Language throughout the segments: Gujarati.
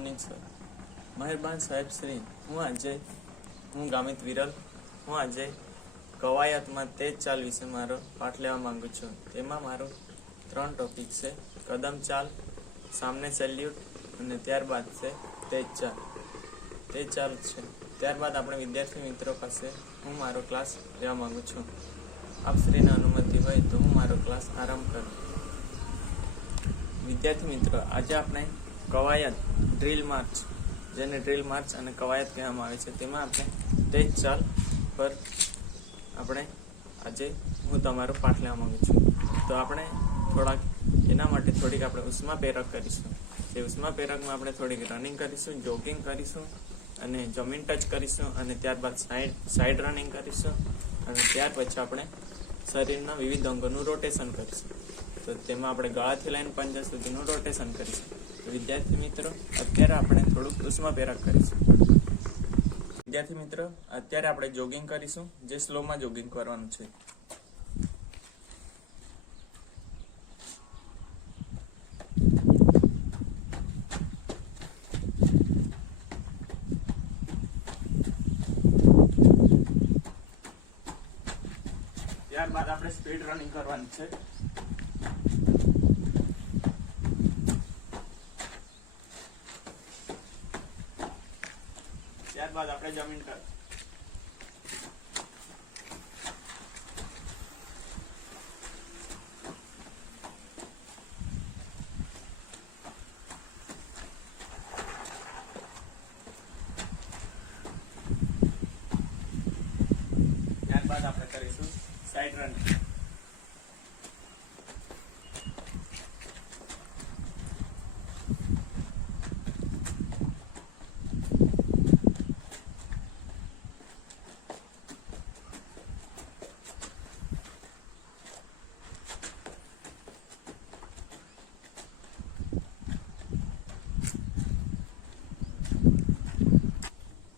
Morning sir. મહેરબાન સાહેબ શ્રી, હું ગામિત વિરલ. હું આજે કવાયતમાં તેજ ચાલ વિશે મારો પાઠ લેવા માંગુ છું. તેમાં મારો 3 ટોપિક છે: કદમ ચાલ, સામને સેલ્યુટ અને ત્યારબાદ છે તેજ ચાલ. તેજ ચાલ છે. ત્યારબાદ આપણે વિદ્યાર્થી મિત્રો પાસે હું મારો ક્લાસ લેવા માંગુ છું. આપ શ્રીને અનુમતિ હોય તો હું મારો ક્લાસ આરંભ કરું. વિદ્યાર્થી મિત્રો, આજે આપણે કવાયત, ડ્રીલ માર્ચ, જેને ડ્રીલ માર્ચ અને કવાયત કહેવામાં આવે છે, તેમાં આપણે તેજ ચાલ પર હું તમારો પાઠ લેવા માંગુ છું. તો આપણે એના માટે થોડીક આપણે ઉષ્મા પ્રેરક કરીશું. તે ઉષ્મા પ્રેરકમાં આપણે થોડીક રનિંગ કરીશું, જોગિંગ કરીશું અને જમીન ટચ કરીશું, અને ત્યારબાદ સાઈડ રનિંગ કરીશું, અને ત્યાર પછી આપણે શરીરના વિવિધ અંગોનું રોટેશન કરીશું. તો તેમાં આપણે ગળાથી લઈને પંજા સુધીનું રોટેશન કરીશું. તો વિદ્યાર્થી મિત્રો, અત્યારે આપણે થોડુંક ઉષ્મા પ્રેરક કરીશું. વિદ્યાર્થી મિત્રો, અત્યારે આપણે જોગિંગ કરીશું, જે સ્લોમાં જોગિંગ કરવાનું છે. ત્યારબાદ આપણે સ્પીડ રનિંગ કરવાની છે. ત્યારબાદ આપણે જમીન ટચ. ત્યારબાદ આપણે કરીશું સાઈડ રનિંગ.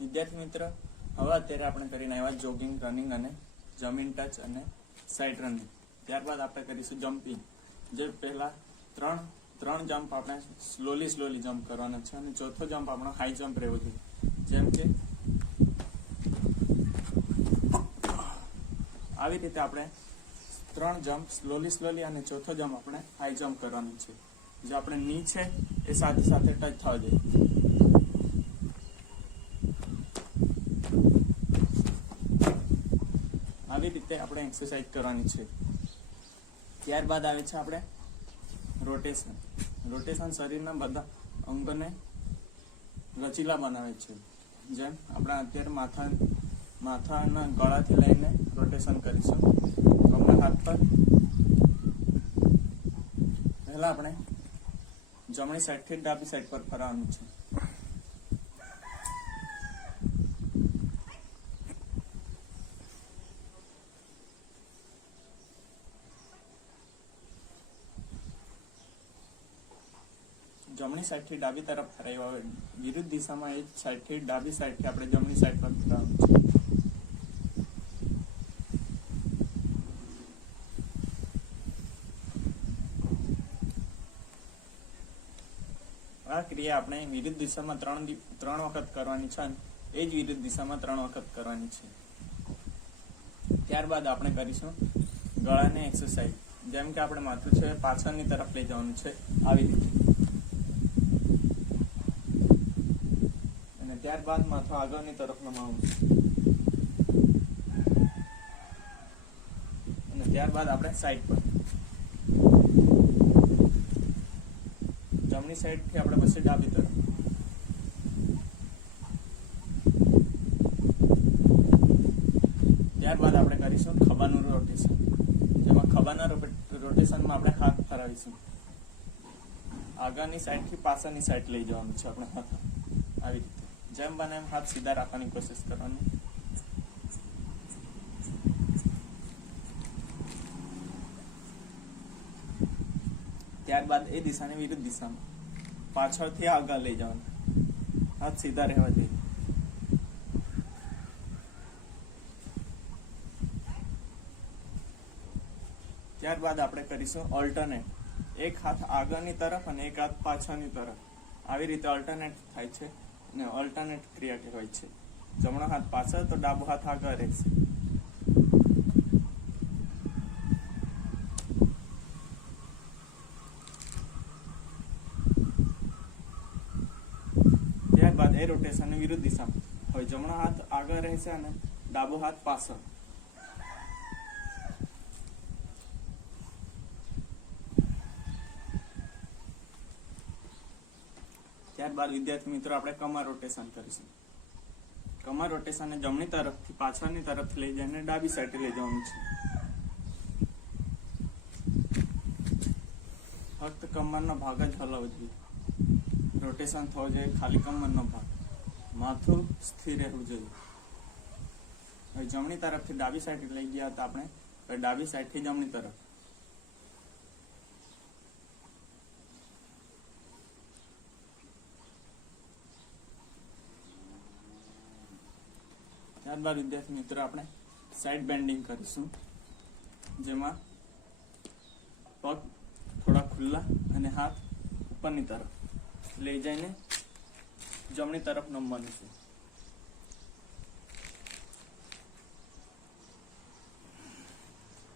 વિદ્યાર્થી મિત્ર, હવે અત્યારે આપણે કરીને આવ્યા જોગિંગ, રનિંગ અને જમીન ટચ અને સાઈડ રનિંગ. ત્યારબાદ આપણે કરીશું જમ્પિંગ. જે પહેલા ત્રણ જમ્પ આપણે સ્લોલી જમ્પ કરવાના છે, અને ચોથો જમ્પ આપણો હાઈ જમ્પ રહેવો જોઈએ. જેમ કે આવી રીતે આપણે 3 જમ્પ સ્લોલી અને ચોથો જમ્પ આપણે હાઈ જમ્પ કરવાનું છે. જે આપણે ની છે એ સાથે ટચ થવા જોઈએ. આવી રીતે આપણે એક્સરસાઇઝ કરવાની છે. ત્યારબાદ આવે છે આપણે રોટેશન. રોટેશન શરીરના બધા અંગોને લચીલા બનાવે છે. જેમ આપણે અત્યારે માથાના ગળાથી લઈને રોટેશન કરીશું. કમર હાથ પર પહેલા આપણે જમણી સાઈડથી ડાબી સાઈડ પર ફરવાનું છે. જમણી સાઈડથી ડાબી તરફ ફરાવ્યા હોય, વિરુદ્ધ દિશામાં એક સાઈડથી ડાબી સાઈડથી આપણે જમણી સાઈડ પર ફરવાનું છે. આ ક્રિયા આપણે વિરુદ્ધ દિશામાં 3 વખત કરવાની છે, અને એ જ વિરુદ્ધ દિશામાં 3 વખત કરવાની છે. ત્યારબાદ આપણે કરીશું ગળાની એક્સરસાઇઝ. જેમ કે આપણે માથું છે પાછળની તરફ લઈ જવાનું છે, આવી રીતે. ત્યારબાદ માથું આગળની તરફ નમાવવું છે, અને ત્યારબાદ આપણે સાઈડ પર જમણી સાઈડથી આપણે પછી ડાબી તરફ. ત્યારબાદ આપણે કરીશું ખભાનું રોટેશન. જેમાં ખભાના રોટેશનમાં આપણે હાથ ફરાવીશું. આગળની સાઈડથી પાછળની સાઈડ લઈ જવાનું છે આપણે હાથ, આવી રીતે. જેમ બને એમ હાથ સીધા રાખવાની કોશિશ કરવાની. ત્યારબાદ એ દિશાને વિરુદ્ધ દિશામાં પાછળથી આગળ લઈ જવાના, હાથ સીધા રહેવા જોઈએ. ત્યારબાદ આપણે કરીશું ઓલ્ટરનેટ. એક હાથ આગળની તરફ અને એક હાથ પાછળની તરફ, આવી રીતે ઓલ્ટરનેટ થાય છે અને ઓલ્ટરનેટ ક્રિયા કહેવાય છે. જમણો હાથ પાછળ તો ડાબો હાથ આગળ રહેશે. ત્યારબાદ એ રોટેશન વિરુદ્ધ દિશામાં હોય. જમણો હાથ આગળ રહેશે અને ડાબો હાથ પાછળ. ત્યારબાદ વિદ્યાર્થી મિત્રો આપણે કમર રોટેશન કરીશું. કમર રોટેશન જમણી તરફથી પાછળની તરફ લઈ જઈને ડાબી સાઈડે લઈ જવાનું છે. ફક્ત કમરનો ભાગ જ હલાવવો જોઈએ. રોટેશન થવો જોઈએ ખાલી કમરનો ભાગ. માથું સ્થિર રહેવું જોઈએ. હવે જમણી તરફથી ડાબી સાઈડ લઈ ગયા હતા આપણે, ડાબી સાઈડથી જમણી તરફ. ત્યારબાદ વિદ્યાર્થી મિત્રો આપણે સાઈડ બેન્ડિંગ કરીશું, જેમાં પગ થોડા ખુલ્લા અને હાથ ઉપરની તરફ લઈ જઈને જમણી તરફ નમવાનું છે.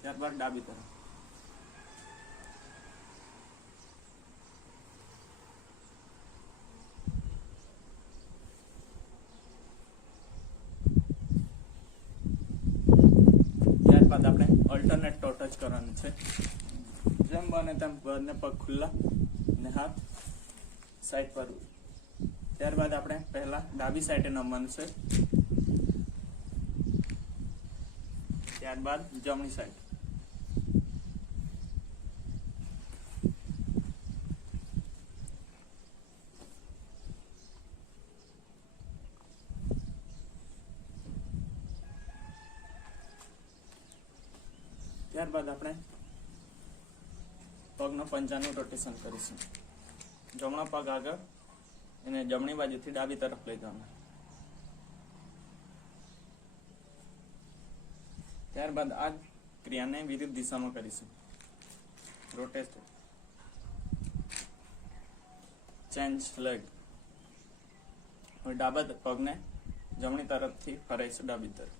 ત્યારબાદ ડાબી તરફ. ત્યારબાદ આપણે ઓલ્ટરનેટ ટચ કરવાનું છે. જેમ બને તેમ બંને પગ ખુલ્લા અને હાથ સાઈડ પર. ત્યારબાદ આપણે પહેલા ડાબી સાઈડે નમવાનું છે, ત્યારબાદ જમણી સાઈડ. ત્યારબાદ આપણે પગનો પંજાનું રોટેશન કરીશું. જમણો પગ આગળ અને જમણી બાજુથી ડાબી તરફ લઈ જવાનો. ત્યારબાદ આ ક્રિયાને વિરુદ્ધ દિશામાં કરીશું. Rotate, change leg. હવે ડાબા પગને જમણી તરફથી ફરાઈશું ડાબી તરફ.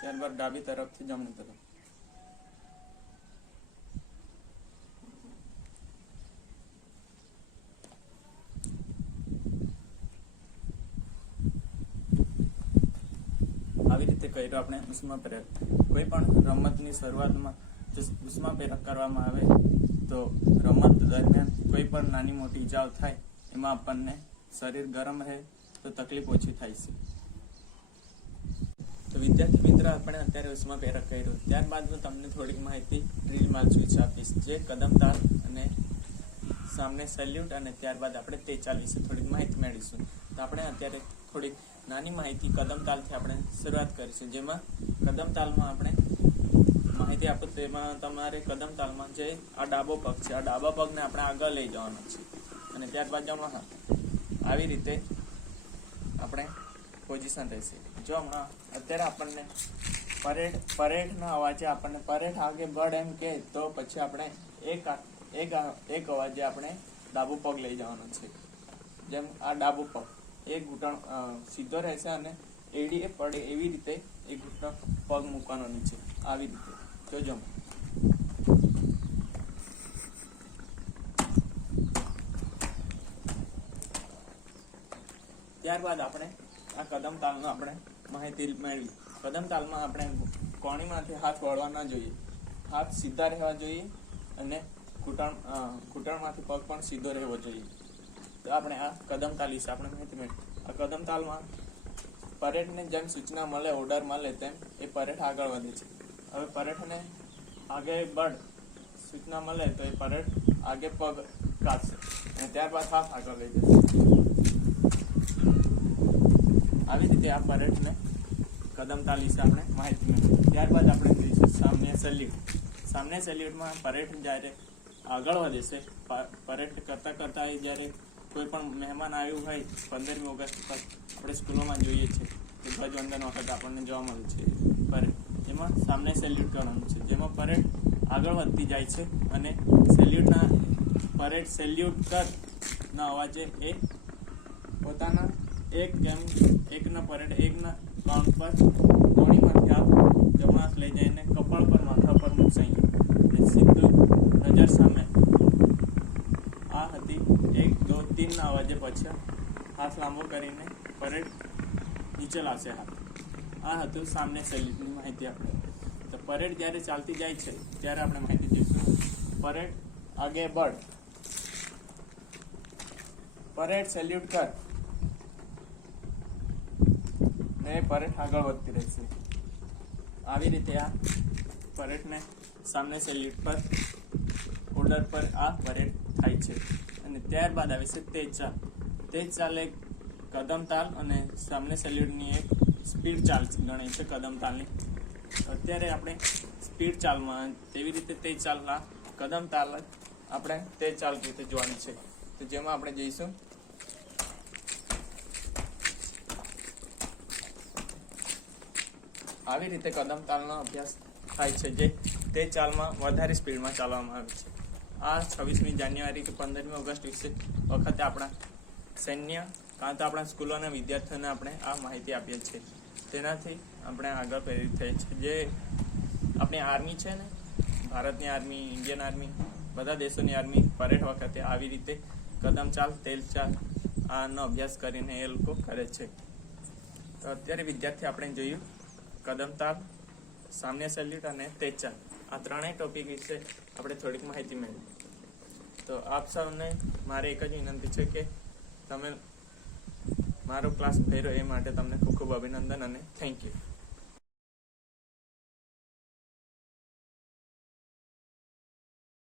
ત્યારબાદ ડાબી તરફથી જમણી તરફ. આવી રીતે કર્યું આપણે ઉષ્મા પ્રેરક. કોઈ પણ રમતની શરૂઆતમાં જો ઉષ્મા પ્રેરક કરવામાં આવે તો રમત દરમિયાન કોઈ પણ નાની મોટી ઈજાઓ થાય એમાં આપણને શરીર ગરમ રહે તો તકલીફ ઓછી થાય છે. તો વિદ્યાર્થી મિત્ર આપણે અત્યારે ઉષ્મા પ્રેરક કર્યું. ત્યારબાદ હું તમને થોડીક માહિતી ડ્રીલ માર્ચ વિશે આપીશ, જે કદમ તાલ અને સામને સેલ્યુટ અને ત્યારબાદ આપણે તે ચાલ વિશે થોડીક માહિતી મેળવીશું. તો આપણે અત્યારે થોડીક નાની માહિતી કદમ તાલથી આપણે શરૂઆત કરીશું. જેમાં કદમ તાલમાં આપણે માહિતી આપું તેમાં તમારે કદમ તાલમાં જે આ ડાબો પગ છે, આ ડાબા પગને આપણે આગળ લઈ જવાનો છે અને ત્યારબાદ જમણો હાથ. આવી રીતે આપણે પોઝિશન રહેશે. જો હમણાં અત્યારે આપણને પરેડના અવાજે આપણને પરેડ આગે બળ એમ કે તો પછી આપણે એક અવાજે આપણે ડાબો પગ લઈ જવાનો છે. જેમ આ ડાબો પગ એક ઘૂંટણ સીધો રહેશે અને એડી પડે એવી રીતે એક ઘૂંટણ પગ મૂકવાનો નીચે. આવી રીતે જોજો. ત્યારબાદ આપણે આ કદમ તાલનો આપણે માહિતી મેળવી. કદમ તાલમાં આપણે કોણીમાંથી હાથ વળવા ન જોઈએ, હાથ સીધા રહેવા જોઈએ અને ઘૂંટણમાંથી પગ પણ સીધો રહેવો જોઈએ. તો આપણે આ કદમ તાલ વિશે આપણે માહિતી મેળવી. આ કદમ તાલમાં પરેડને જેમ સૂચના મળે, ઓર્ડર મળે તેમ એ પરેડ આગળ વધે છે. હવે પરેડને આગે બળ સૂચના મળે તો એ પરેડ આગે પગ કાઢશે અને ત્યારબાદ હાથ આગળ લઈ જશે. આવી રીતે આ પરેડને કદમ તાલ વિશે આપણે માહિતી મેળવી. ત્યારબાદ આપણે કરીશું સામને સેલ્યુટ. સામને સેલ્યુટમાં પરેડ જ્યારે આગળ વધે છે, પરેડ કરતા જ્યારે કોઈ પણ મહેમાન આવ્યું હોય 15મી ઓગસ્ટ પર આપણે સ્કૂલોમાં જોઈએ છીએ કે ધ્વજવંદન વખત આપણને જોવા મળે છે પરેડ. એમાં સામને સેલ્યુટ કરવાનું છે, જેમાં પરેડ આગળ વધતી જાય છે અને સેલ્યુટ પરેડ સેલ્યુટ કર ના અવાજે એ પોતાના એકના કાઉન્ટ પર કોણીમાંથી હાથ જમણા હાથ લઈ જઈને કપાળ પર માથા પર મૂકશે અને સીધું નજર સામે આ હતી 1 2 3 ના અવાજે પછી હાથ લાંબો કરીને પરેડ નીચે લાવશે હાથ. આ હતું સામને સેલ્યુટની માહિતી આપણે. તો પરેડ જ્યારે ચાલતી જાય છે ત્યારે આપણે માહિતી જોઈશું. પરેડ આગે બઢ, પરેડ સેલ્યુટ કર, ને પરેડ આગળ વધતી રહેશે. આવી રીતે આ પરેડને સામને સેલ્યુટ પર ઓર્ડર પર આ પરેડ થાય છે. અને ત્યારબાદ આવે છે તેજ ચાલ. તેજ ચાલ એક કદમ તાલ અને સામને સેલ્યુટની એક સ્પીડ ચાલ ગણાય છે કદમ તાલની. અત્યારે આપણે સ્પીડ ચાલમાં તેવી રીતે તેજ ચાલના કદમ તાલ આપણે તેજ ચાલ રીતે જોવાની છે. તો જેમાં આપણે જઈશું આવી રીતે કદમ તાલનો અભ્યાસ થાય છે, જે તે ચાલમાં વધારે સ્પીડમાં ચાલવામાં આવે છે. આ 26મી જાન્યુઆરી કે 15મી ઓગસ્ટ વિશે વખતે આપણા સૈન્ય કાં તો આપણા સ્કૂલોના વિદ્યાર્થીઓને આપણે આ માહિતી આપીએ છીએ. તેનાથી આપણે આગળ પ્રેરિત થઈએ છીએ. જે આપણી આર્મી છે ને, ભારતની આર્મી, ઇન્ડિયન આર્મી, બધા દેશોની આર્મી પરેડ વખતે આવી રીતે કદમ ચાલ, તેલ ચાલ આનો અભ્યાસ કરીને એ લોકો કરે છે. તો અત્યારે વિદ્યાર્થી આપણે જોયું કદમ તાલ, સામને સેલ્યુટ અને તેજ ચાલ. આ ત્રણેય ટોપિક વિશે આપણે થોડીક માહિતી મેળવી. તો આપ સૌને મારે એક જ વિનંતી છે કે તમે મારો ક્લાસ ભર્યો એ માટે તમને ખૂબ ખૂબ અભિનંદન અને થેન્ક યુ.